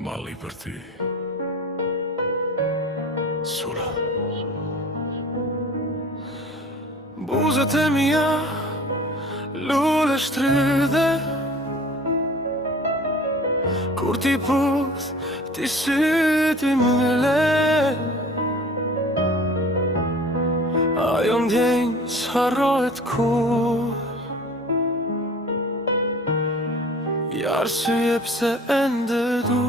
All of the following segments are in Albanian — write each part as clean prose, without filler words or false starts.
Malli për ty Sura Buzët e mija lule shtrydhe Kur ti puth, ti syti më le Ajo ndjenjë s'harrohet kur Arsye pse ende du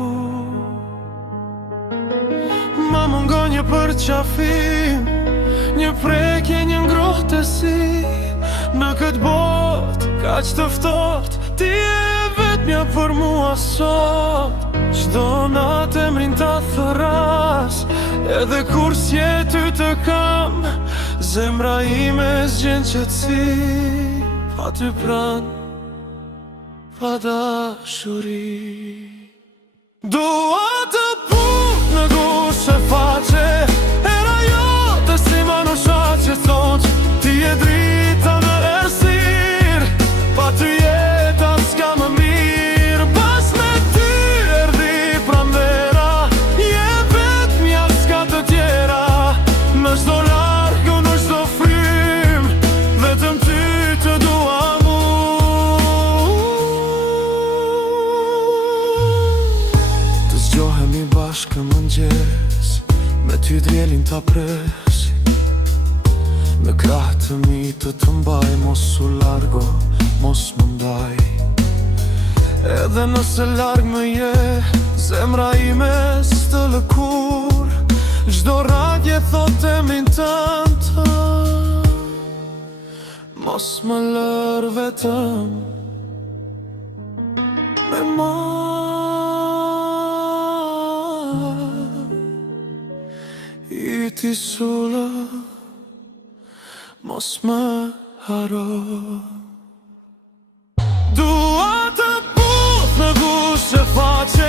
Ma mungon një përqafim Një prekje, një ngrohtësi Në këtë bot, kaq të ftoht Ti e vetmja për mua sot Qdo natë emrin ta thëras Edhe kur s'je ty të kam Zemra ime zgjen qetësi Pa ty pran Pa dashuri Dua të put në gushe faqe Era jote si ma në shaqe soq Ti e drita në ersir Pa ty jeta s'ka më mirë Pas me ty erdi pramvera Je vetmja s'ka të tjera Në shdo largu, në shdo frym Vetëm ty të dua Gjohemi bashkë mëngjes Me ty djelin ta pres Me krahë të mi të mbaj Mos u largo, mos më ndaj Edhe nëse larg më je Zemra ime s'të lëkur Gjdo radje thot emrin tënd Mos më lër vetëm Me ma I ti sula Mos më haro Dua të puth në gushe faqe